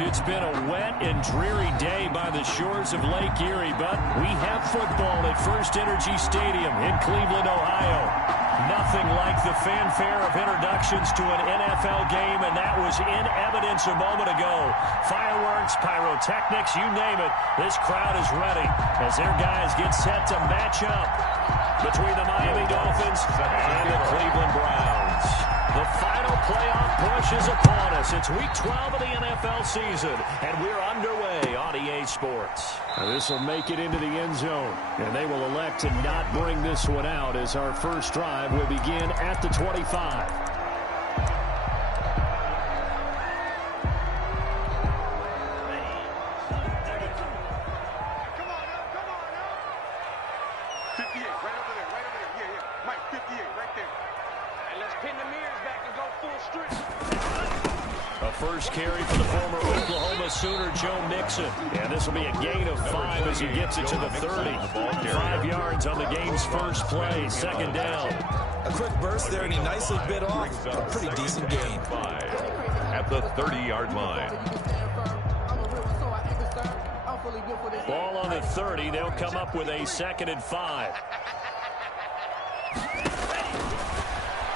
It's been a wet and dreary day by the shores of Lake Erie, but we have football at First Energy Stadium in Cleveland, Ohio. Nothing like the fanfare of introductions to an NFL game, and that was in evidence a moment ago. Fireworks, pyrotechnics, you name it. This crowd is ready as their guys get set to match up between the Miami Dolphins and the Cleveland Browns. The final playoff push is upon us. It's Week 12 of the NFL season, and we're underway on EA Sports. This will make it into the end zone, and they will elect to not bring this one out as our first drive will begin at the 25. First carry for the former Oklahoma Sooner, Joe Mixon. And this will be a gain of 5 as he gets it to the 30. 5 yards on the game's first play, second down. A quick burst there, and he nicely bit off a pretty decent gain. At the 30-yard line. Ball on the 30. They'll come up with a 2nd and 5.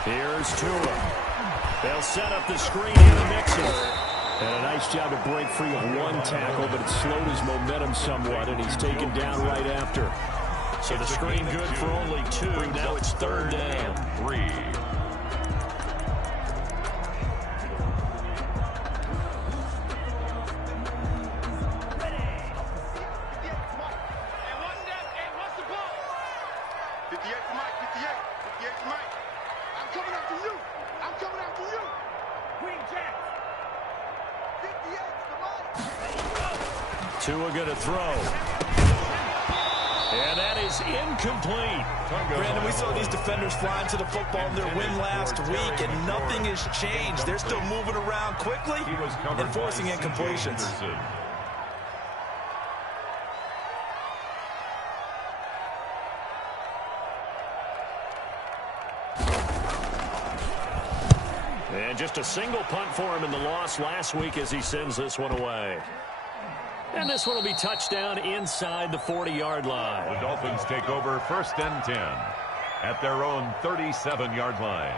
Here's Tua. They'll set up the screen in the Mixon. And a nice job to break free of one tackle, but it slowed his momentum somewhat, and he's taken down right after. So the screen good for only 2. Now it's 3rd down. 3. Tua going to throw. And that is incomplete. Brandon, we saw these defenders flying to the football in their win last week, and nothing has changed. They're still moving around quickly and forcing incompletions. And just a single punt for him in the loss last week as he sends this one away. And this one will be touchdown inside the 40-yard line. The Dolphins take over 1st and 10 at their own 37-yard line.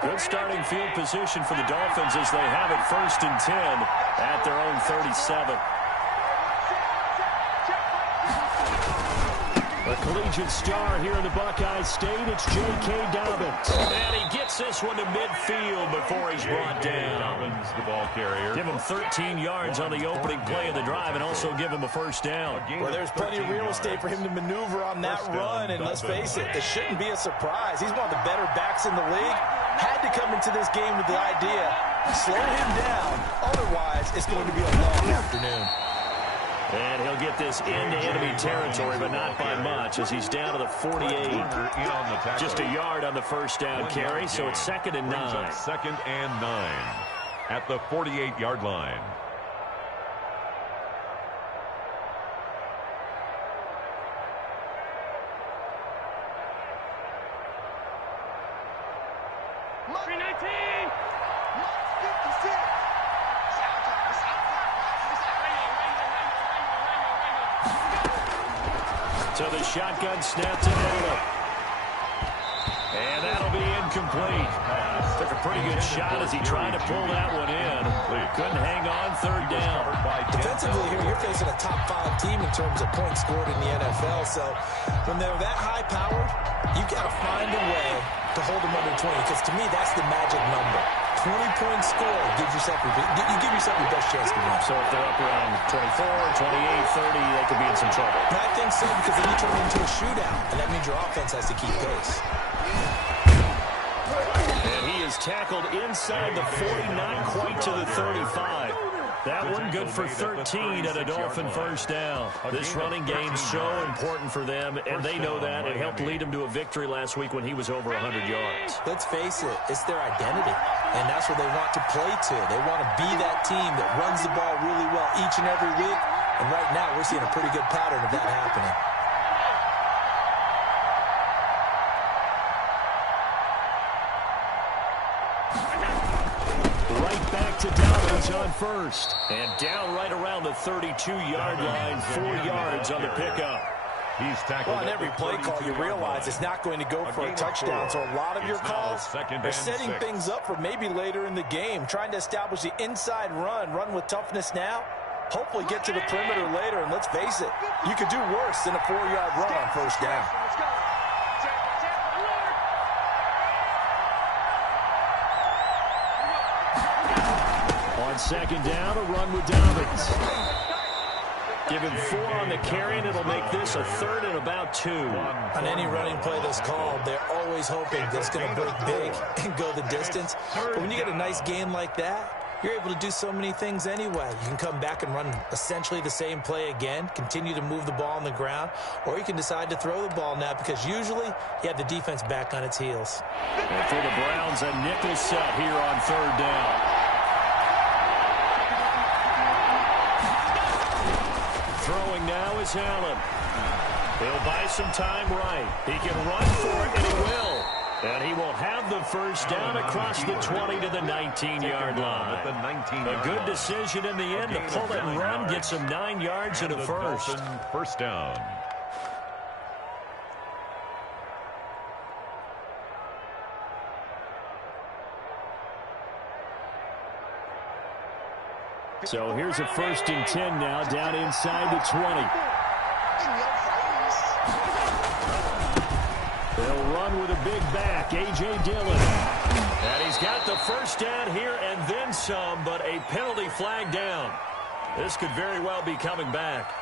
Good starting field position for the Dolphins as they have it 1st and 10 at their own 37. A collegiate star here in the Buckeye State, it's J.K. Dobbins. And he gets this one to midfield before he's brought down. Dobbins, the ball carrier. Give him 13 yards on the opening play of the drive and also give him a 1st down. Well, there's plenty of real estate for him to maneuver on that run, and let's face it, this shouldn't be a surprise. He's one of the better backs in the league. Had to come into this game with the idea, slow him down, otherwise it's going to be a long afternoon. And he'll get this into enemy territory, but not by much, as he's down to the 48. Just a yard on the 1st down carry, so it's 2nd and 9. 2nd and 9 at the 48-yard line. To the shotgun snap to Nicco. And that'll be incomplete. Took a pretty good shot as he tried to pull that one in. Couldn't hang on, 3rd down. Defensively here, you're facing a top 5 team in terms of points scored in the NFL. So when they're that high-powered, you've got to find a way to hold them under 20. Because to me, that's the magic number. 20-point score gives yourself you give yourself your best chance to win. So if they're up around 24, 28, 30, they could be in some trouble. I think so, because then you turn it into a shootout, and that means your offense has to keep pace. And he is tackled inside the 40, not quite to the 35. That one good for 13 and a Dolphin first down. This running game's so important for them, and they know that. It helped lead them to a victory last week when he was over 100 yards. Let's face it, it's their identity, and that's what they want to play to. They want to be that team that runs the ball really well each and every week, and right now we're seeing a pretty good pattern of that happening. To Dolphins on first. And down right around the 32-yard line, 4 yards on the pickup. He's tackled. Well, on every play call, you realize it's not going to go for a touchdown. So a lot of your calls are setting things up for maybe later in the game, trying to establish the inside run with toughness now, hopefully get to the perimeter later. And let's face it, you could do worse than a 4-yard run on first down. On second down, a run with Dobbins. Give him 4 on the carry, and it'll make this a 3rd and about 2. On any running play that's called, they're always hoping that it's going to break big and go the distance. But when you get a nice game like that, you're able to do so many things anyway. You can come back and run essentially the same play again, continue to move the ball on the ground, or you can decide to throw the ball now because usually you have the defense back on its heels. And for the Browns, a nickel set here on 3rd down. Throwing now is Allen. He'll buy some time right. He can run for it, and he will. And he will have the first down across the 20 to the 19-yard line. A good decision in the end to pull it and run, get some 9 yards and a first. First down. So here's a 1st and 10 now, down inside the 20. They'll run with a big back, A.J. Dillon. And he's got the first down here and then some, but a penalty flag down. This could very well be coming back.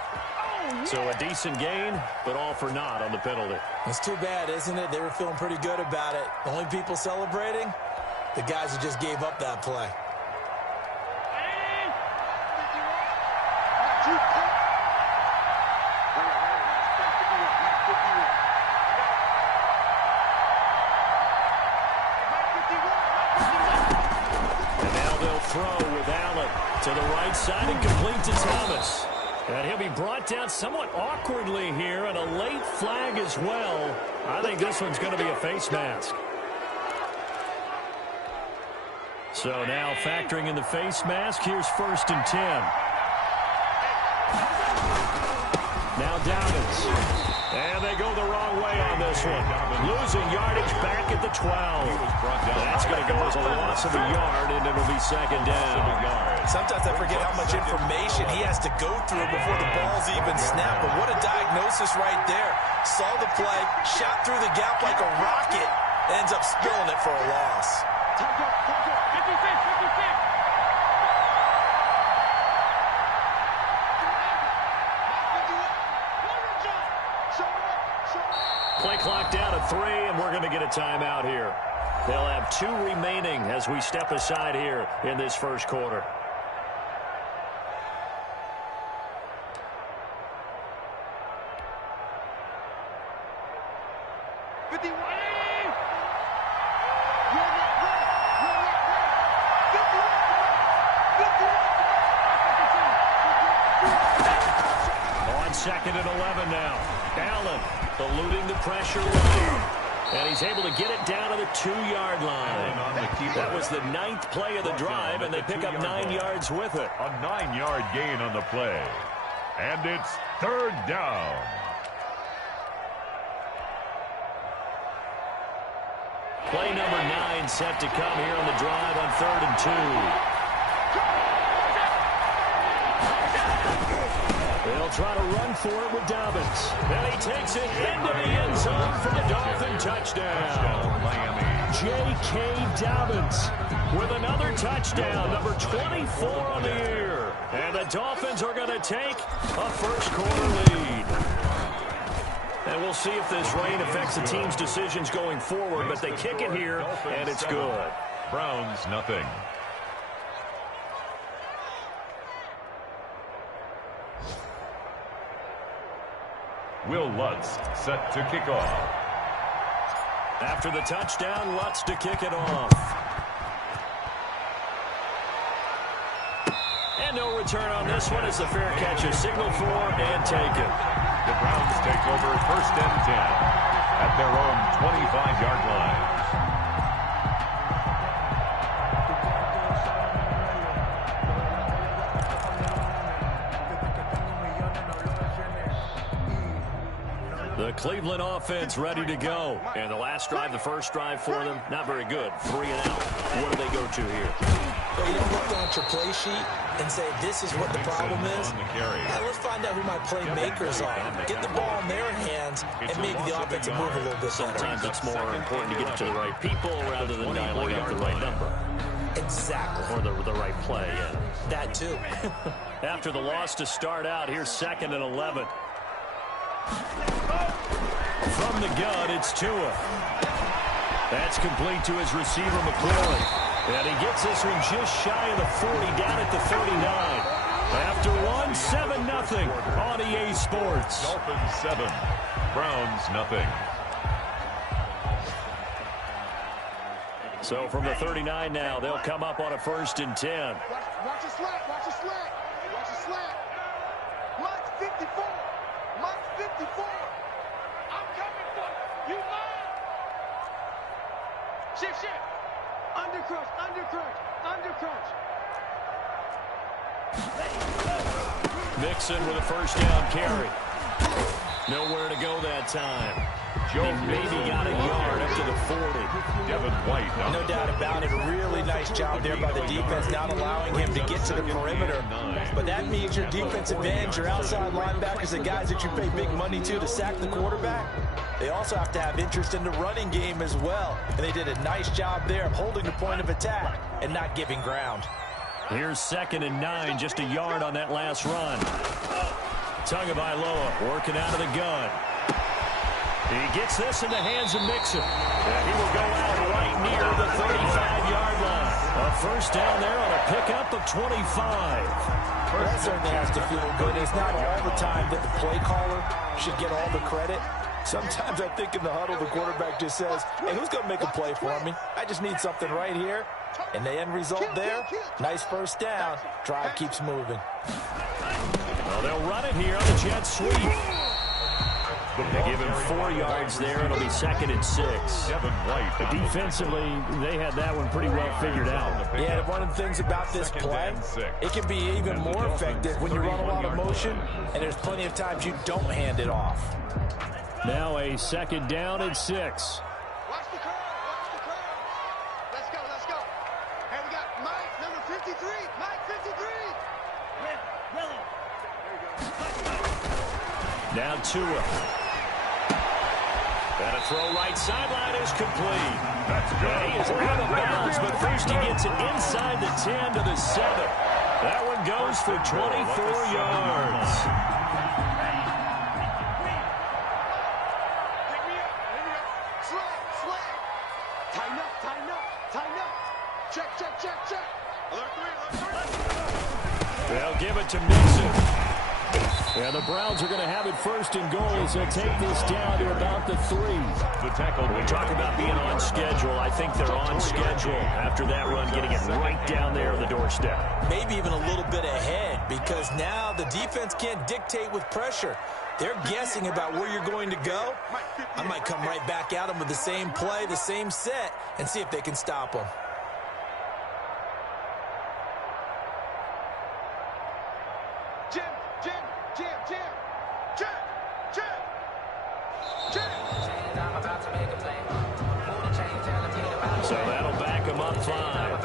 So a decent gain, but all for naught on the penalty. It's too bad, isn't it? They were feeling pretty good about it. The only people celebrating, the guys who just gave up that play. Throw with Allen to the right side and complete to Thomas. And he'll be brought down somewhat awkwardly here, and a late flag as well. I think this one's going to be a face mask. So now factoring in the face mask, here's 1st and 10. Now Dobbins. And they go the wrong way on this one. Losing yardage back at the 12. That's going to go as a loss of a yard, and it'll be 2nd down. Sometimes I forget how much information he has to go through before the ball's even snapped. But what a diagnosis right there. Saw the play, shot through the gap like a rocket, ends up spilling it for a loss. Play clock down to 3, and we're going to get a timeout here. They'll have 2 remaining as we step aside here in this first quarter. On 2nd and 11 now. Allen eluding the pressure line. And he's able to get it down to the 2-yard line. That was the 9th play of the drive, and they pick up 9 yards with it. A 9-yard gain on the play. And it's 3rd down. Play number 9 set to come here on the drive on 3rd and 2. They'll try to run for it with Dobbins. And he takes it into the end zone for the Dolphin touchdown. J.K. Dobbins with another touchdown, number 24 on the year. And the Dolphins are going to take a first-quarter lead. And we'll see if this rain affects the team's decisions going forward, but they kick it here, and it's good. Browns, nothing. Will Lutz set to kick off. After the touchdown, Lutz to kick it off. And no return on this one as the fair catch is signaled for and taken. The Browns take over 1st and 10 at their own 25-yard line. The Cleveland offense ready to go. And the last drive, the first drive for them, not very good. 3 and out. What do they go to here? Well, you don't look down at your play sheet and say, this is what the problem is. Let's find out who my playmakers are. Get the ball in their hands and make the offense move a little bit better. Sometimes it's more important to get it to the right people rather than dialing up the right number. Exactly. Or the right play, yeah. That too. After the loss to start out, here's 2nd and 11. From the gun, it's Tua. That's complete to his receiver, McCoy. And he gets this one just shy of the 40, down at the 39. After one, 7-0 on EA Sports. Dolphins 7, Browns 0. So from the 39 now, they'll come up on a 1st and 10. Watch the slant, watch the slant, watch the slant. Mike's 54, Mike's 54. I'm coming for you, Mike. Shift. Undercrunch, undercrunch. Mixon with a 1st down carry. Nowhere to go that time. He maybe got a yard up to the 40. Devin White. No doubt about it. A really nice job there by the defense, not allowing him to get to the perimeter. But that means your defensive ends, your outside linebackers, the guys that you pay big money to sack the quarterback, they also have to have interest in the running game as well. And they did a nice job there of holding the point of attack and not giving ground. Here's 2nd and 9, just a yard on that last run. Tagovailoa working out of the gun. He gets this in the hands of Mixon. And he will go out right near the 35-yard line. A 1st down there on a pickup of 25. Well, that certainly has to feel good. It's not all the time that the play caller should get all the credit. Sometimes I think in the huddle, the quarterback just says, hey, who's going to make a play for me? I just need something right here. And the end result there, nice 1st down. Drive keeps moving. Well, they'll run it here on the jet sweep. They give him 4 yards there. It'll be 2nd and 6. But defensively, they had that one pretty well figured out. Yeah, one of the things about this play, it can be even more effective when you run a lot of motion, and there's plenty of times you don't hand it off. Now a 2nd down and 6. Watch the curve. Let's go. Hey, we got Mike, number 53. Mike, 53. Now Tua. And a throw right sideline is complete. He is out of bounds, but first he gets it inside the 10 to the 7. That one goes for 24 yards. Tighten up. Check. They'll give it to Mixon. Yeah, the Browns are going to have it 1st and goal as they'll take this down to about the 3. The tackle. We talk about being on schedule. I think they're on schedule after that run, getting it right down there on the doorstep. Maybe even a little bit ahead, because now the defense can't dictate with pressure. They're guessing about where you're going to go. I might come right back at them with the same play, the same set, and see if they can stop them. So that'll back him up 5.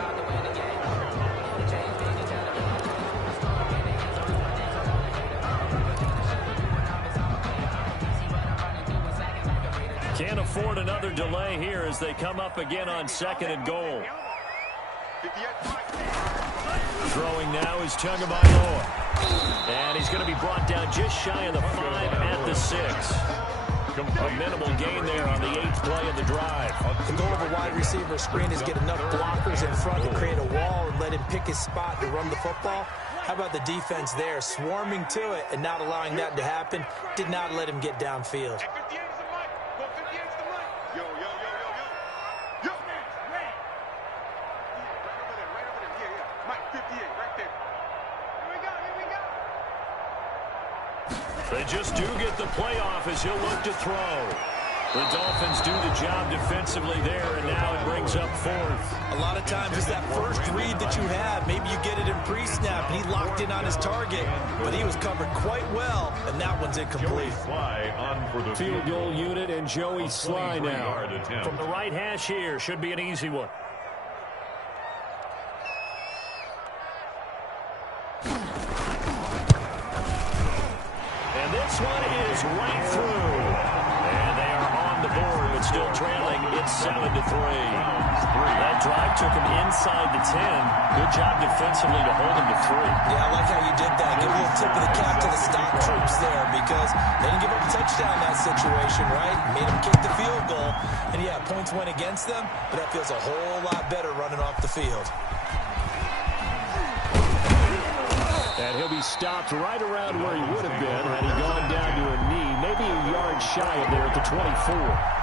Can't afford another delay here as they come up again on 2nd and goal. Throwing now is Tagovailoa. And he's going to be brought down just shy of the 5 at the 6. A minimal gain there on the 8th play of the drive. The goal of a wide receiver screen is get enough blockers in front to create a wall and let him pick his spot to run the football. How about the defense there, swarming to it and not allowing that to happen? Did not let him get downfield. They just do get the playoff as he'll look to throw. The Dolphins do the job defensively there, and now it brings up fourth. A lot of times it's that first read that you have. Maybe you get it in pre-snap, and he locked in on his target, but he was covered quite well, and that one's incomplete. Field goal unit and Joey Sly now. From the right hash here, should be an easy one. And this one is right through. And they are on the board, but still trailing. It's 7-3. That drive took him inside the 10. Good job defensively to hold him to 3. Yeah, I like how you did that. Give a little tip of the cap to the stop troops there because they didn't give up a touchdown in that situation, right? Made them kick the field goal. And, yeah, points went against them, but that feels a whole lot better running off the field. And he'll be stopped right around where he would have been had he gone down to a knee, maybe a yard shy of there at the 24.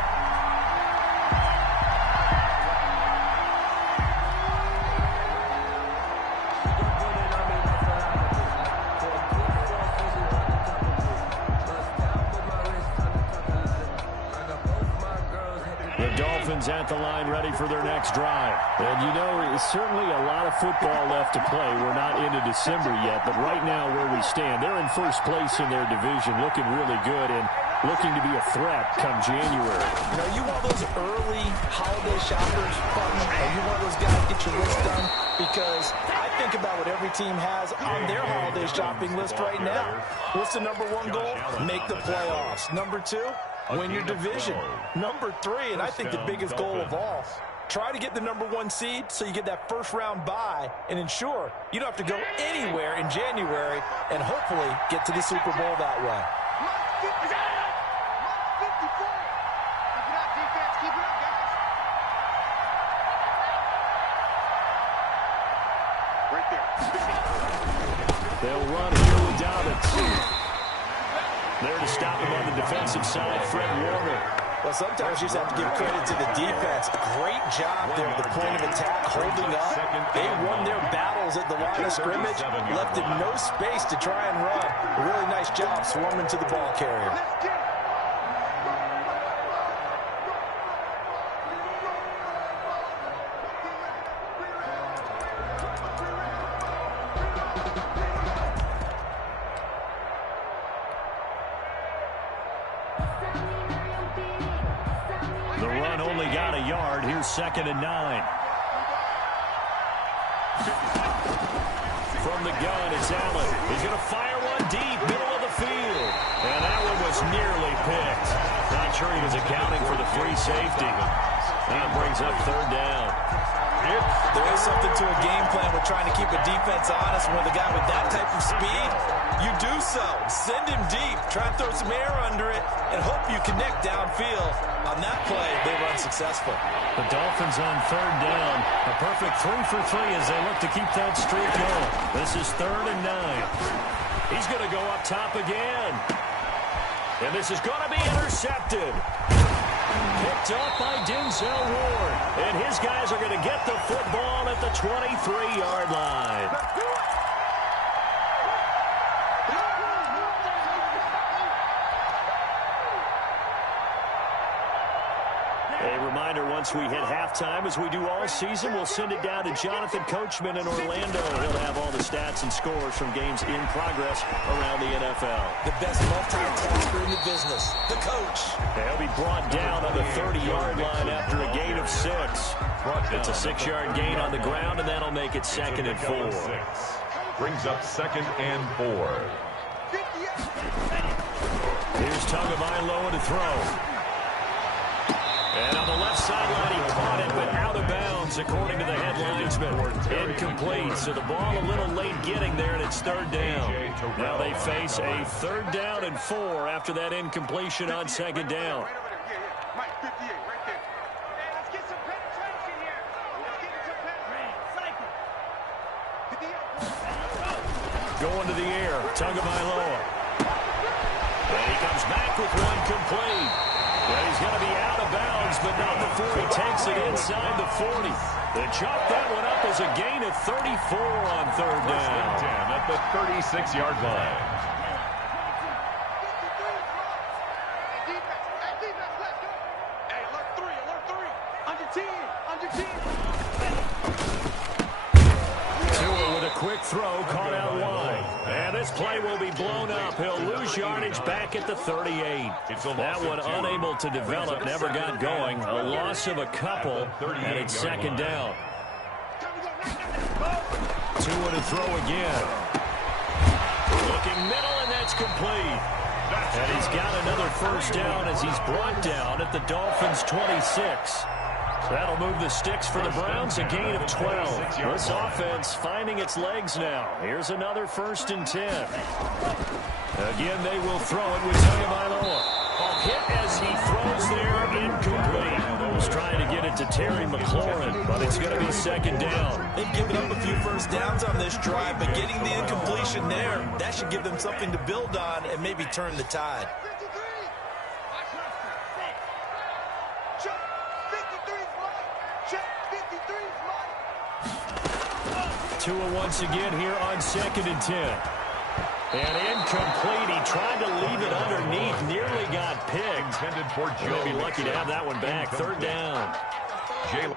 At the line ready for their next drive. And you know, it's certainly a lot of football left to play. We're not into December yet, but right now where we stand, they're in first place in their division, looking really good and looking to be a threat come January. You know, you want those early holiday shoppers, or you want those guys to get your list done? Because I think about what every team has on their holiday shopping list right now. What's the number one goal? Make the playoffs. Number two, win your division. Number three, and I think the biggest goal of all, try to get the number one seed so you get that first round bye and ensure you don't have to go anywhere in January and hopefully get to the Super Bowl that way. They'll run here with Dobbins. There to stop him on the defensive side, Fred Warner. Well, sometimes you just have to give credit to the defense. Great job there at the point of attack, holding up. They won their battles at the line of scrimmage, left him no space to try and run. A really nice job swarming to the ball carrier. The run only got a yard. Here's 2nd and 9. From the gun, it's Allen. He's going to fire one deep, middle of the field. And that one was nearly picked. Not sure he was accounting for the free safety. That brings up 3rd down. There is something to a game plan with trying to keep a defense honest. With a guy with that type of speed, you do so. Send him deep. Try and throw some air under it and hope you connect downfield. On that play, they were unsuccessful. The Dolphins on 3rd down. A perfect 3 for 3 as they look to keep that streak going. This is 3rd and 9. He's going to go up top again. And this is going to be intercepted. Picked up by Denzel Ward. And his guys are going to get the football at the 23-yard line. A reminder, once we hit halftime, as we do all season, we'll send it down to Jonathan Coachman in Orlando. He'll have all the stats and scores from games in progress around the NFL. The best multitasker in the business, the coach. He'll be brought down on the 30-yard line after a gain of 6. It's a 6-yard gain on the ground, and that'll make it 2nd and 4. Brings up 2nd and 4. Here's Tagovailoa to throw. And on the left sideline, he caught it, but out of bounds, according to the headlinesman. Incomplete, so the ball a little late getting there, and it's 3rd down. Now they face a 3rd down and 4 after that incompletion on 2nd down. going to the air. Tagovailoa. And he comes back with one complete. Well, he's going to be out of bounds, but not before he takes it inside the 40. They chalk that one up as a gain of 34 on third down. 10 at the 36-yard line. Hey, alert three. Under 10. Tua with a quick throw, caught out wide. And this play will be blown up. He'll lose yardage back at the 38. That one unable to develop, never got going. A loss of a couple, and it's second down. Tua to throw again. Looking middle, and that's complete. And he's got another first down as he's brought down at the Dolphins' 26. That'll move the sticks for the Browns, a gain of 12. This offense finding its legs now. Here's another 1st and 10. Again, they will throw it with Tagovailoa. Hit as he throws there, incomplete. He's trying to get it to Terry McLaurin, but it's going to be second down. They've given up a few first downs on this drive, but getting the incompletion there, that should give them something to build on and maybe turn the tide. Tua once again here on 2nd and 10. And incomplete. He tried to leave it underneath. Nearly got picked. Intended for Joe. Maybe lucky to have that one back. Third down. Jalen.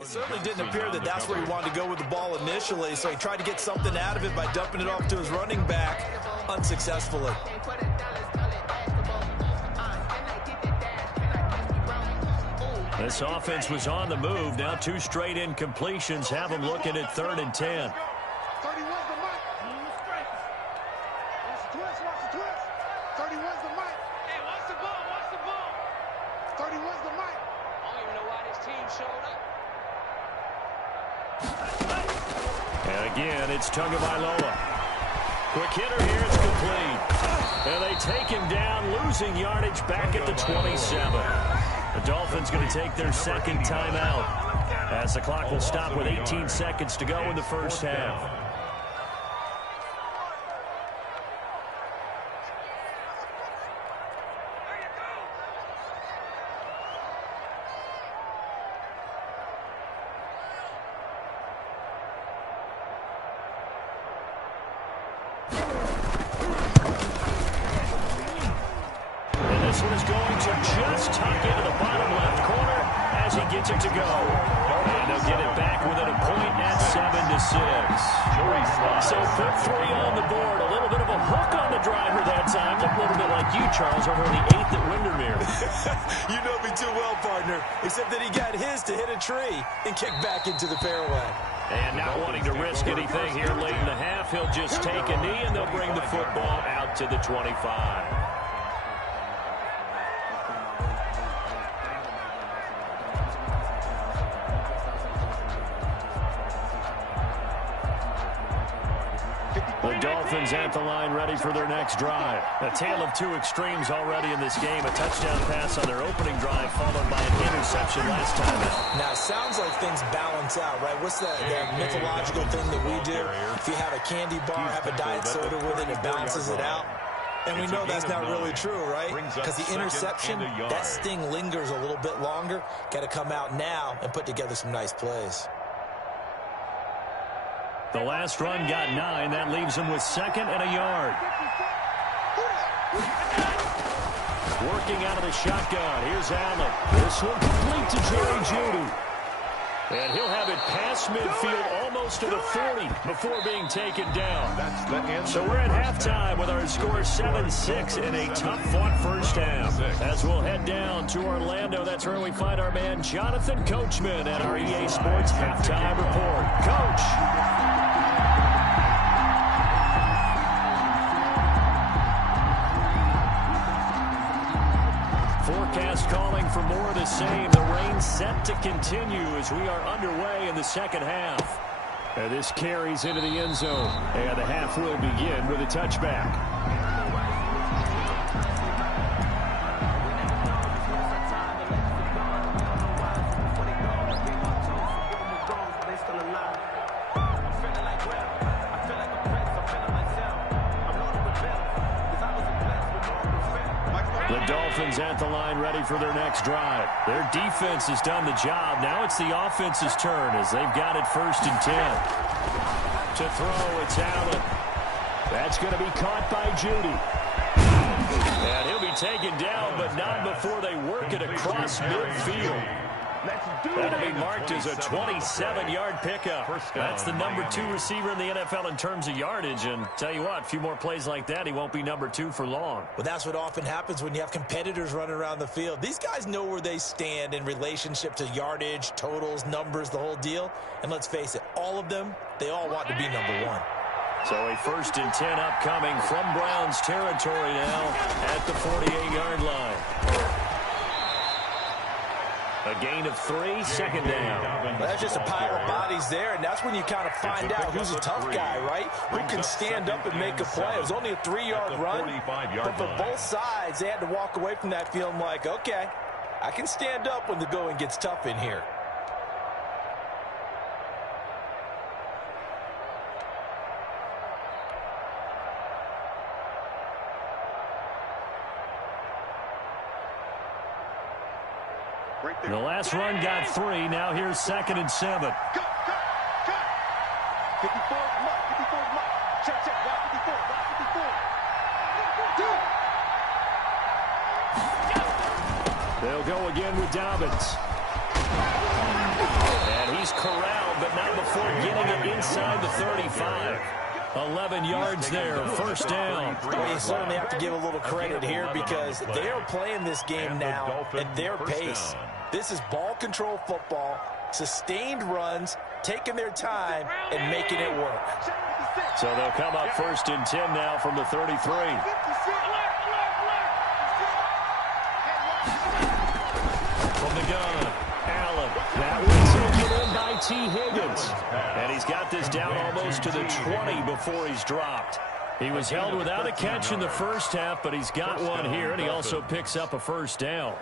It certainly didn't appear that that's where he wanted to go with the ball initially, so he tried to get something out of it by dumping it off to his running back, unsuccessfully. This offense was on the move. Now 2 straight incompletions have them looking at 3rd and 10. 31's the mic. Watch the twist. 31's the mic. Hey, watch the ball. 31's the mic. I don't even know why this team showed up. And again, it's Tagovailoa. Quick hitter here, it's complete. And they take him down, losing yardage back at the 27. The Dolphins going to take their second timeout as the clock will stop with 18 seconds to go in the first half. This one is going to just tuck into the bottom left corner as he gets it to go. And they'll get it back within a point at 7-6. So put 3 on the board. A little bit of a hook on the driver that time. A little bit like you, Charles, over the 8th at Windermere. You know me too well, partner. Except that he got his to hit a tree and kick back into the fairway. And not wanting to risk anything here late in the half, he'll just take a knee and they'll bring the football out to the 25. The Dolphins at the line ready for their next drive. A tale of two extremes already in this game. A touchdown pass on their opening drive followed by an interception last time out. Now, it sounds like things balance out, right? What's that mythological thing that we do? If you have a candy bar, have a diet soda with it, it balances it out. And we know that's not really true, right? Because the interception, that sting lingers a little bit longer. Got to come out now and put together some nice plays. The last run got 9. That leaves him with 2nd and a yard. Working out of the shotgun. Here's Allen. This one complete to Jerry Jeudy. And he'll have it past midfield almost to the 40 before being taken down. That's the answer. So we're at halftime with our score 7-6 in a tough-fought first half. As we'll head down to Orlando, that's where we find our man Jonathan Coachman at our EA Sports Halftime Report. Coach. Forecast calling for more of the same. The rain set to continue as we are underway in the second half. And this carries into the end zone. And the half will begin with a touchback. Dolphins at the line ready for their next drive. Their defense has done the job. Now it's the offense's turn as they've got it 1st and 10. To throw, it's Allen. That's going to be caught by Jeudy. And he'll be taken down, but not before they work it across midfield. That'll be marked as a 27-yard pickup. That's the number 2 receiver in the NFL in terms of yardage. And tell you what, a few more plays like that, he won't be number 2 for long. Well, that's what often happens when you have competitors running around the field. These guys know where they stand in relationship to yardage, totals, numbers, the whole deal. And let's face it, all of them, they all want to be number 1. So a 1st and 10 upcoming from Browns territory now at the 48-yard line. A gain of 3, 2nd down. Well, that's just a pile of bodies there, and that's when you kind of find out who's a tough guy, right? Who can stand up and make a play. It was only a 3-yard run, but for both sides, they had to walk away from that feeling like, okay, I can stand up when the going gets tough in here. The last run got 3. Now here's 2nd and 7. Cut. 54, mark. 54, mark. Check. Got 54. They'll go again with Dobbins. And he's corralled, but not before getting it inside the 35. 11 yards there, 1st down. Well, you certainly have to give a little credit here because they are playing this game now at their pace. This is ball control football, sustained runs, taking their time, and making it work. So they'll come up 1st and 10 now from the 33. From the gun, Allen. That one's taken in by T. Higgins. And he's got this down almost to the 20 before he's dropped. He was held without a catch in the first half, but he's got one here, and he also picks up a 1st down.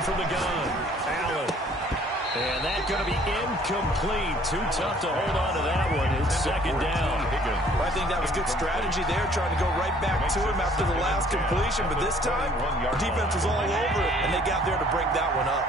From the gun, Allen. And that's going to be incomplete. Too tough to hold on to that one. It's 2nd down. Well, I think that was good strategy there, trying to go right back to him after the last completion. But this time, defense was all over it, and they got there to break that one up.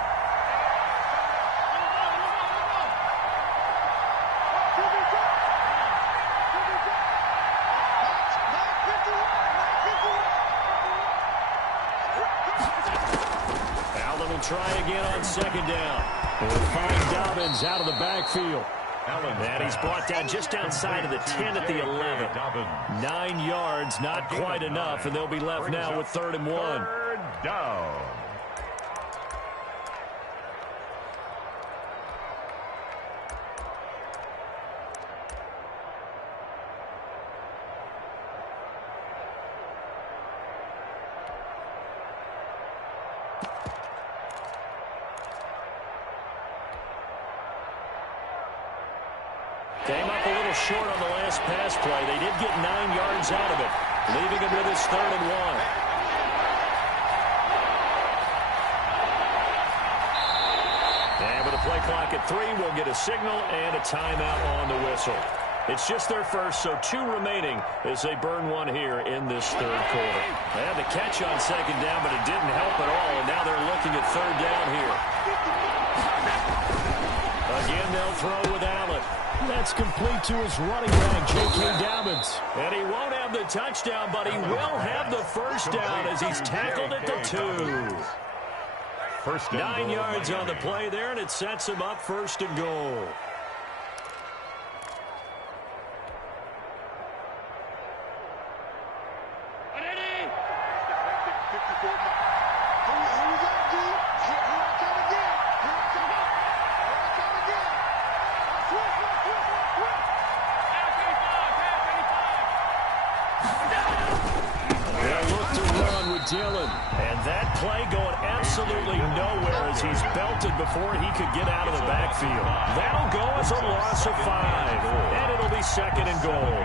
Try again on 2nd down. We'll find Dobbins out of the backfield. And he's brought down just outside of the 10 at the 11. 9 yards, not quite enough, and they'll be left now with 3rd and 1. 3rd down. little short on the last pass play. They did get 9 yards out of it, leaving him with his 3rd and 1. And with a play clock at 3, we'll get a signal and a timeout on the whistle. It's just their first, so 2 remaining as they burn 1 here in this 3rd quarter. They had the catch on 2nd down, but it didn't help at all, and now they're looking at 3rd down here. Again, they'll throw with Allen. That's complete to his running back, J.K. Dobbins. And he won't have the touchdown, but he will have the 1st down as he's tackled at the 2. 9 yards on the play there, and it sets him up 1st and goal. And that play going absolutely nowhere as he's belted before he could get out of the backfield. That'll go as a loss of 5. And it'll be 2nd and goal.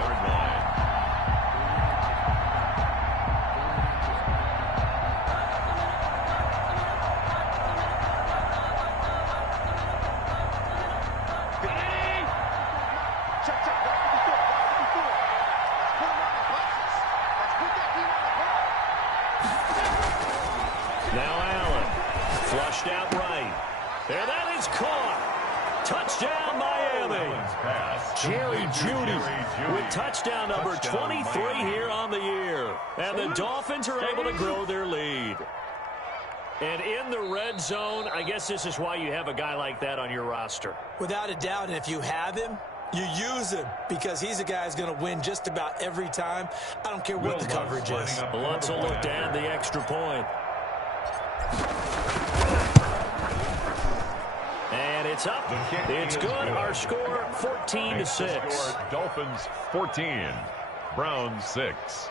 Now Allen, flushed out right. And that is caught. Touchdown, Miami. Jerry Jeudy with touchdown number 23 here on the year. And the Dolphins are able to grow their lead. And in the red zone, I guess this is why you have a guy like that on your roster. Without a doubt, and if you have him, you use him because he's a guy who's going to win just about every time. I don't care what the coverage is. Lutz will look to add the extra point. And it's up. It's good. Our score, 14-6. Dolphins 14, Browns 6.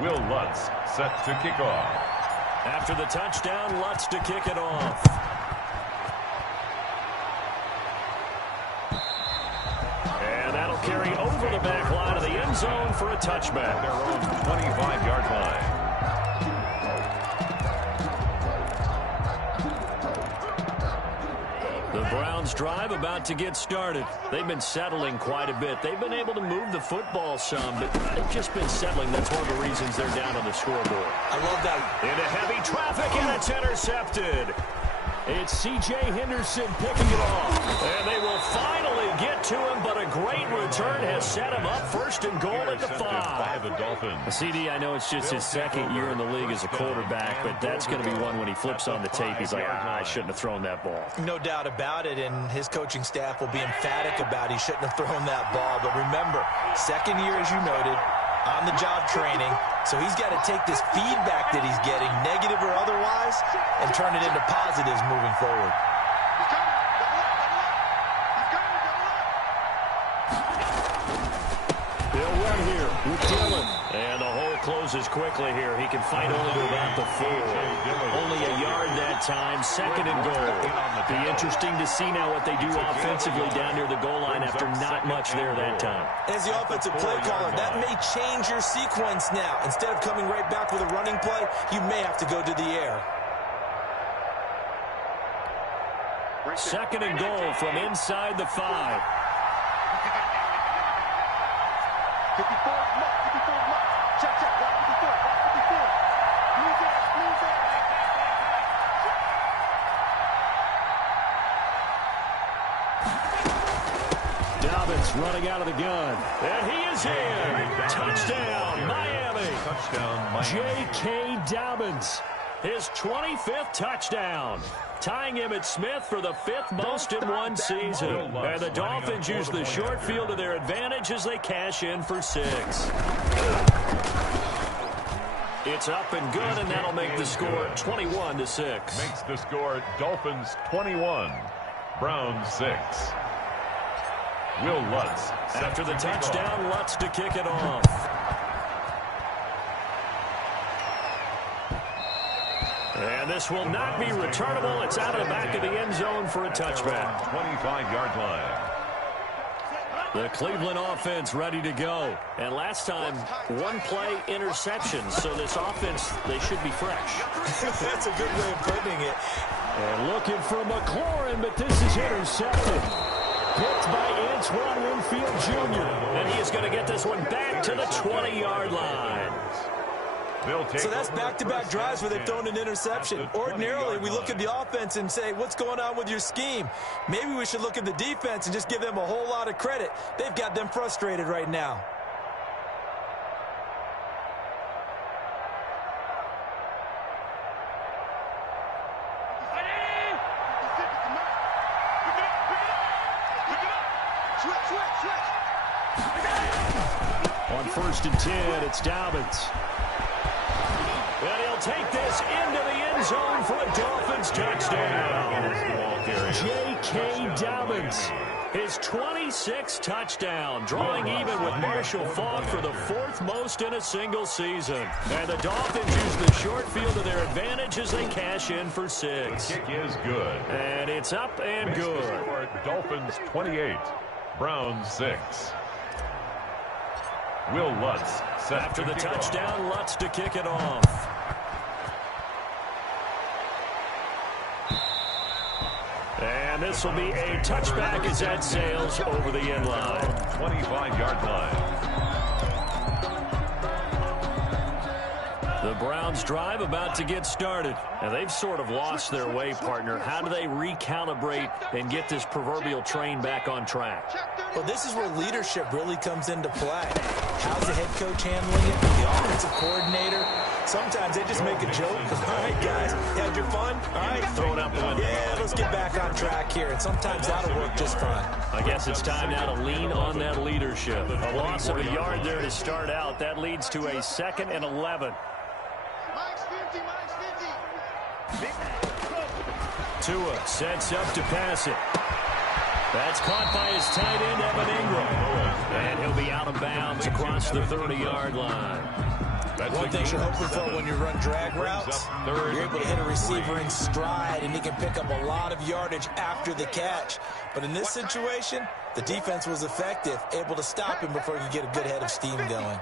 Will Lutz set to kick off. After the touchdown, Lutz to kick it off. And that'll carry over the back line of the end zone for a touchback. Their own 25-yard line. The Browns drive about to get started. They've been settling quite a bit. They've been able to move the football some, but they've just been settling. That's one of the reasons they're down on the scoreboard. I love that. Into heavy traffic, and it's intercepted. It's C.J. Henderson picking it off. And they will finally get to him, but a great return has set him up 1st and goal at the 5. The Dolphins. CD, I know it's just his 2nd year in the league as a quarterback, but that's going to be one when he flips on the tape. He's like, I shouldn't have thrown that ball. No doubt about it, and his coaching staff will be emphatic about he shouldn't have thrown that ball. But remember, 2nd year, as you noted, on-the-job training. So he's got to take this feedback that he's getting, negative or otherwise, and turn it into positives moving forward. They'll run here with Dillon. And the hole closes quickly here. He can fight only to about the 4. Only a yard that time. 2nd and goal. Be interesting to see now what they do offensively down near the goal line after not much there that time. As the offensive play caller, that may change your sequence now. Instead of coming right back with a running play, you may have to go to the air. 2nd and goal from inside the 5. 54, check, right 54. Blue there. Dobbins running out of the gun. And he is in. Touchdown, Miami. Touchdown, Miami. J.K. Dobbins, his 25th touchdown, tying Emmitt Smith for the 5th most in one season. And the Dolphins use the short field to their advantage as they cash in for 6. It's up and good, and that'll make the score 21-6. Makes the score Dolphins 21, Browns 6. Will Lutz. After the touchdown, Lutz to kick it off. And this will not be returnable. It's out of the back of the end zone for a touchback. 25-yard line. The Cleveland offense ready to go. And last time, one play interception. So this offense, they should be fresh. That's a good way of putting it. And looking for McLaurin, but this is intercepted. Picked by Antoine Winfield Jr. And he is going to get this one back to the 20-yard line. So that's back-to-back drives where they've thrown an interception. Ordinarily, we look at the offense and say, what's going on with your scheme? Maybe we should look at the defense and just give them a whole lot of credit. They've got them frustrated right now. On 1st and 10, it's Dolphins. And he'll take this into the end zone for a Dolphins touchdown. J.K. Dobbins, his 26th touchdown, drawing even with Marshall Faulk for the 4th most in a single season. And the Dolphins use the short field to their advantage as they cash in for 6. The kick is good. And it's up and good. Dolphins 28, Browns 6. Will Lutz. After the touchdown, Lutz to kick it off. And this will be a touchback as that sails over the end line. 25-yard line. The Browns drive about to get started. And they've sort of lost their way, partner. How do they recalibrate and get this proverbial train back on track? Well, this is where leadership really comes into play. How's the head coach handling it? The offensive coordinator? Sometimes they just make a joke. All right, guys, had your fun? All right, Throw it out the window. Yeah, let's get back on track here. And sometimes that'll work just fine. I guess it's time now to lean on that leadership. A loss of a yard there to start out. That leads to a 2nd and 11. Tua sets up to pass it. That's caught by his tight end, Evan Ingram. And he'll be out of bounds across the 30-yard line. One thing you're hoping for when you run drag routes, you're able to hit a receiver in stride, and he can pick up a lot of yardage after the catch. But in this situation, the defense was effective, able to stop him before he could get a good head of steam going.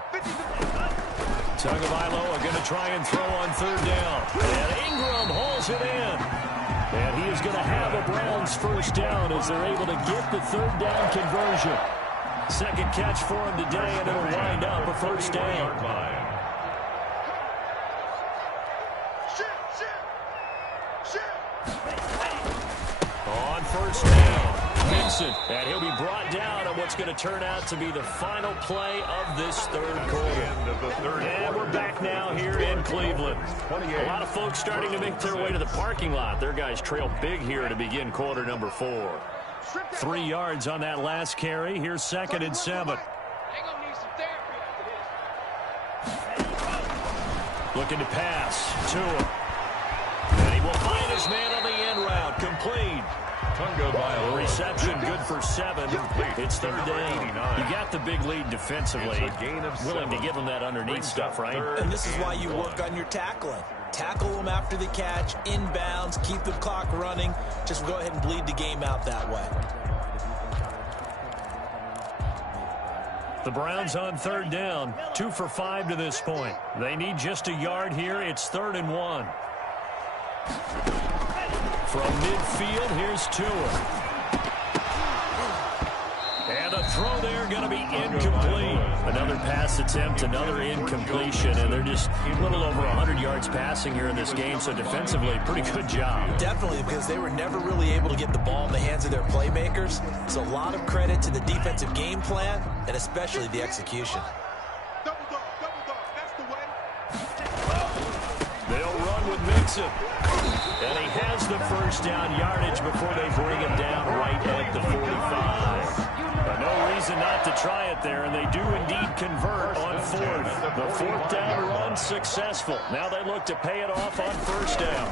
Tagovailoa going to try and throw on 3rd down. And Ingram hauls it in. And he is going to have a Browns 1st down as they're able to get the 3rd down conversion. 2nd catch for him today, and it'll wind up a 1st down. On 1st down, Vincent, and he'll be brought down on what's going to turn out to be the final play of this 3rd quarter. And we're back now here in Cleveland. A lot of folks starting to make their way to the parking lot. Their guys trail big here to begin quarter number 4. 3 yards on that last carry. Here's 2nd and 7. Looking to pass. Tua. And he will find his man on the end route. Complete. Reception good for 7. It's 3rd down. You got the big lead defensively. Willing to give them that underneath stuff, right? And this is why you work on your tackling. Tackle them after the catch, inbounds, keep the clock running. Just go ahead and bleed the game out that way. The Browns on 3rd down. 2 for 5 to this point. They need just a yard here. It's 3rd and 1. From midfield, here's Tua. And a throw there going to be incomplete. Another pass attempt, another incompletion, and they're just a little over 100 yards passing here in this game, so defensively, pretty good job. Definitely, because they were never really able to get the ball in the hands of their playmakers, so a lot of credit to the defensive game plan, and especially the execution. Double dog, that's the way. They'll run with Mixon. And he has the 1st down yardage before they bring him down right at the 45. But no reason not to try it there, and they do indeed convert on 4th. The 4th down run successful. Now they look to pay it off on 1st down.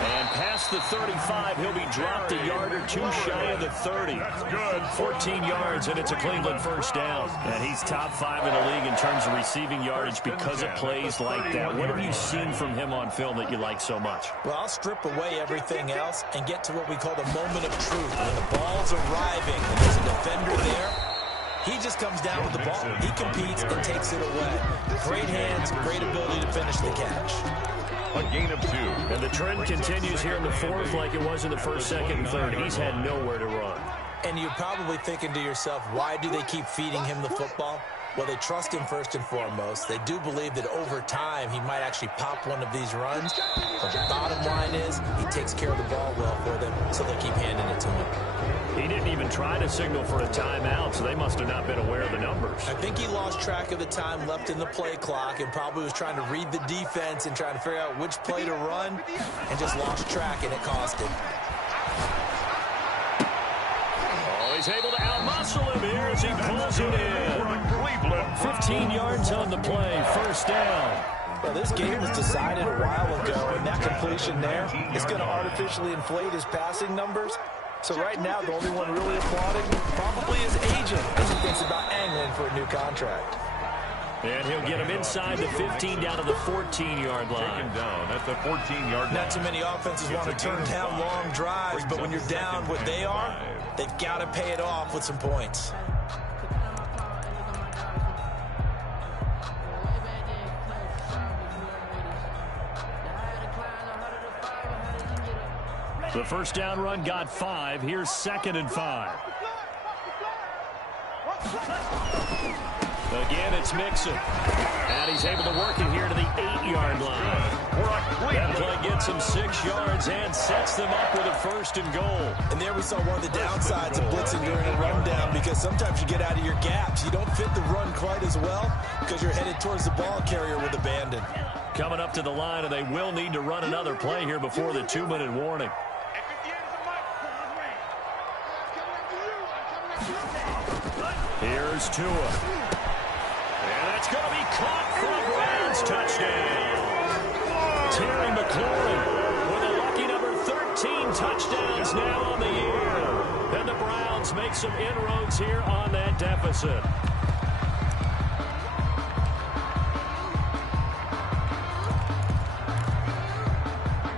And past the 35. He'll be dropped a yard or two shy of the 30. That's good. 14 yards, and it's a Cleveland first down. And he's top 5 in the league in terms of receiving yardage because of plays like that. What have you seen from him on film that you like so much? Well, I'll strip away everything else and get to what we call the moment of truth. When the ball's arriving and there's a defender there, he just comes down with the ball. He competes and takes it away. Great hands, great ability to finish the catch. A gain of 2. And the trend continues here in the fourth like it was in the first, second, and third. He's had nowhere to run. And you're probably thinking to yourself, why do they keep feeding him the football? Well, they trust him first and foremost. They do believe that over time he might actually pop one of these runs. But the bottom line is he takes care of the ball well for them, so they keep handing it to him. He didn't even try to signal for a timeout, so they must have not been aware of the numbers. I think he lost track of the time left in the play clock and probably was trying to read the defense and trying to figure out which play to run and just lost track, and it cost him. Oh, he's able to outmuscle him here as he pulls it in. 15 yards on the play, first down. Well, this game was decided a while ago, and that completion there is going to artificially inflate his passing numbers. So right now, the only one really applauding probably his agent as he thinks about angling for a new contract. And he'll get him inside the 15 down to the 14-yard line. Taken down at the 14-yard line. Not too many offenses want to turn down long drives, but when you're down what they are, they've got to pay it off with some points. The first down run got 5. Here's 2nd and 5. Again, it's Mixon. And he's able to work it here to the 8-yard line. That play gets him 6 yards and sets them up with a 1st and goal. And there we saw one of the downsides of blitzing during a rundown, because sometimes you get out of your gaps. You don't fit the run quite as well because you're headed towards the ball carrier with abandon. Coming up to the line, and they will need to run another play here before the 2-minute warning. Here's Tua. And that's going to be caught for a Browns touchdown. Terry McLaurin with a lucky number 13 touchdowns now on the year. And the Browns make some inroads here on that deficit.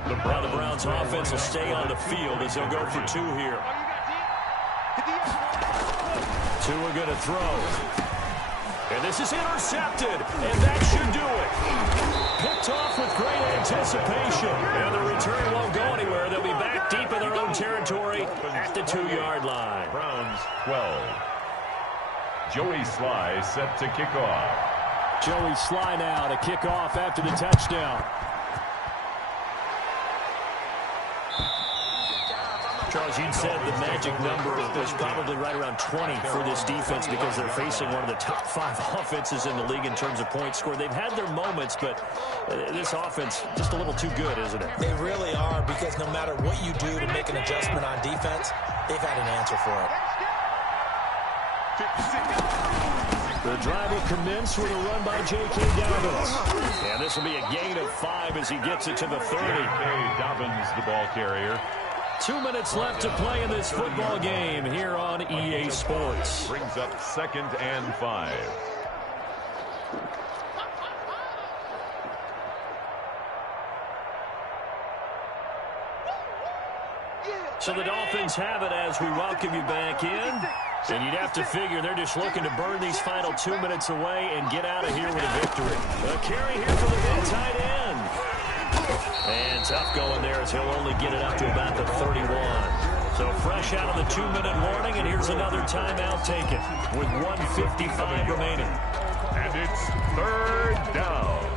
Now the Browns offense will stay on the field as they'll go for 2 here. Tua going to throw. And this is intercepted. And that should do it. Picked off with great anticipation. And the return won't go anywhere. They'll be back deep in their own territory at the 2-yard line. Browns 12. Joey Sly set to kick off. Joey Sly now to kick off after the touchdown. Charles, you said the magic number was probably right around 20 for this defense because they're facing one of the top 5 offenses in the league in terms of points scored. They've had their moments, but this offense just a little too good, isn't it? They really are, because no matter what you do to make an adjustment on defense, they've had an answer for it. The drive will commence with a run by J.K. Dobbins. And this will be a gain of 5 as he gets it to the 30. J.K. Dobbins, the ball carrier. 2 minutes left to play in this football game here on EA Sports. Brings up 2nd and 5. So the Dolphins have it as we welcome you back in. And you'd have to figure they're just looking to burn these final 2 minutes away and get out of here with a victory. A carry here for the mid-tight end. And tough going there as he'll only get it up to about the 31. So fresh out of the 2-minute warning, and here's another timeout taken with 1:55 remaining. And it's 3rd down.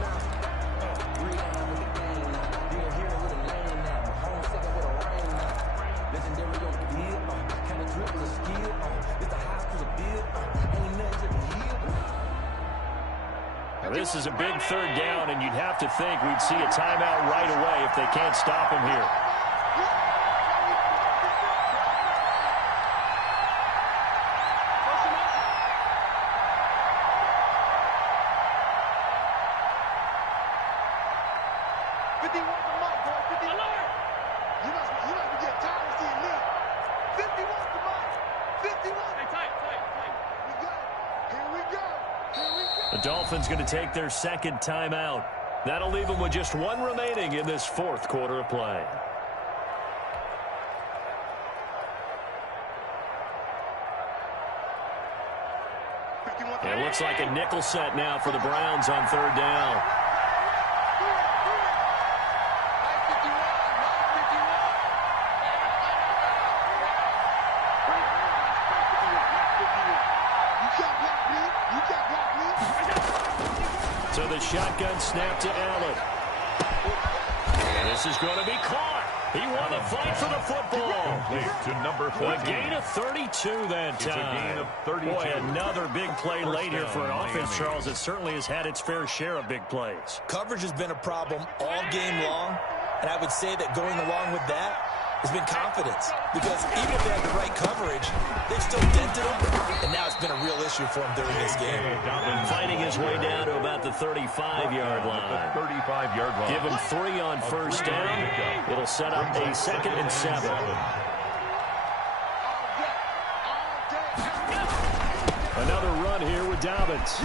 This is a big 3rd down, and you'd have to think we'd see a timeout right away if they can't stop him here. You must be getting tired of seeing me. 51 to Mike. 51. Hey, tight. Here we go. The Dolphins going to take their second timeout. That'll leave them with just one remaining in this fourth quarter of play. It looks like a nickel set now for the Browns on third down. So the shotgun snap to Allen. And this is going to be caught. He won the fight for the football. To number 14. A gain of 32 that time. It's a gain of 32. Boy, another big play late here for an offense, Miami. Charles, that certainly has had its fair share of big plays. Coverage has been a problem all game long, and I would say that going along with that has been confidence. Because even if they had the right coverage, they've still dented them, and now it's been a real issue for them during this game. Fighting his way down to about the 35-yard line. The 35-yard line. Give him 3 on first down. It'll set up a 2nd and 7. Another run here with Dobbins.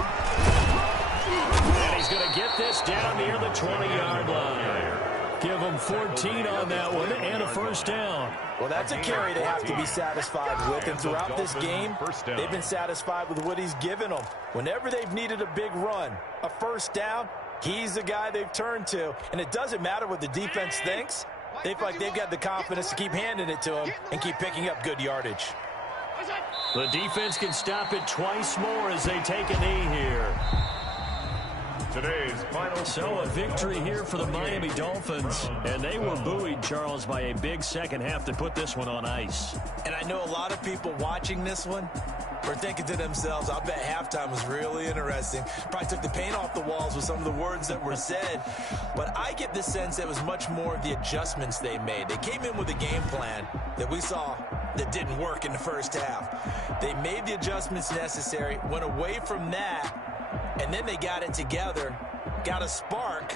And he's going to get this down near the 20-yard line. Give them 14 on that one and a first down. Well, that's a carry they have to be satisfied with, and throughout this game, they've been satisfied with what he's given them. Whenever they've needed a big run, a first down, he's the guy they've turned to. And it doesn't matter what the defense thinks. They feel like they've got the confidence to keep handing it to him and keep picking up good yardage. The defense can stop it twice more as they take a knee here. Today's final. So a victory here for the Miami Dolphins. And they were buoyed, Charles, by a big second half to put this one on ice. And I know a lot of people watching this one were thinking to themselves, I bet halftime was really interesting. Probably took the paint off the walls with some of the words that were said. But I get the sense that it was much more of the adjustments they made. They came in with a game plan that we saw that didn't work in the first half. They made the adjustments necessary, went away from that, and then they got it together, got a spark,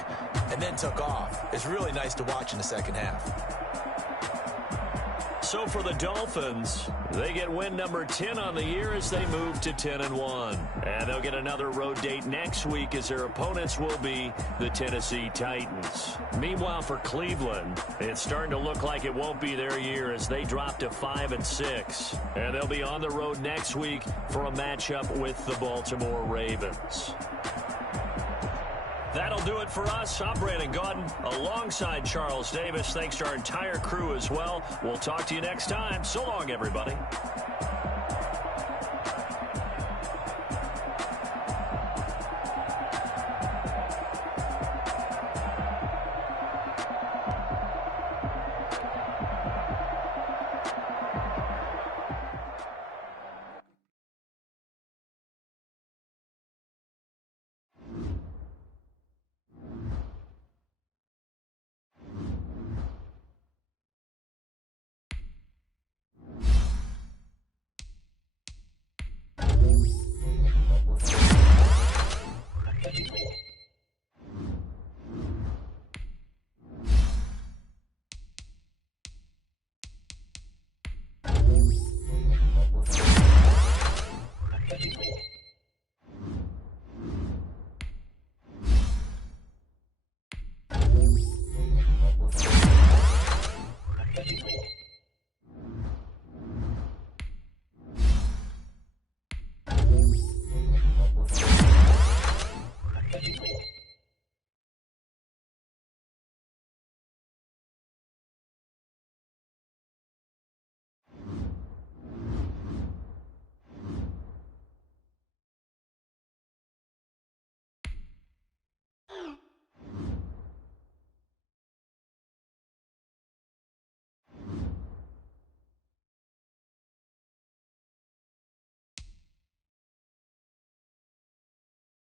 and then took off. It's really nice to watch in the second half. So for the Dolphins, they get win number 10 on the year as they move to 10-1. And they'll get another road date next week as their opponents will be the Tennessee Titans. Meanwhile, for Cleveland, it's starting to look like it won't be their year as they drop to 5-6. And they'll be on the road next week for a matchup with the Baltimore Ravens. That'll do it for us. I'm Brandon Gaudin alongside Charles Davis. Thanks to our entire crew as well. We'll talk to you next time. So long, everybody.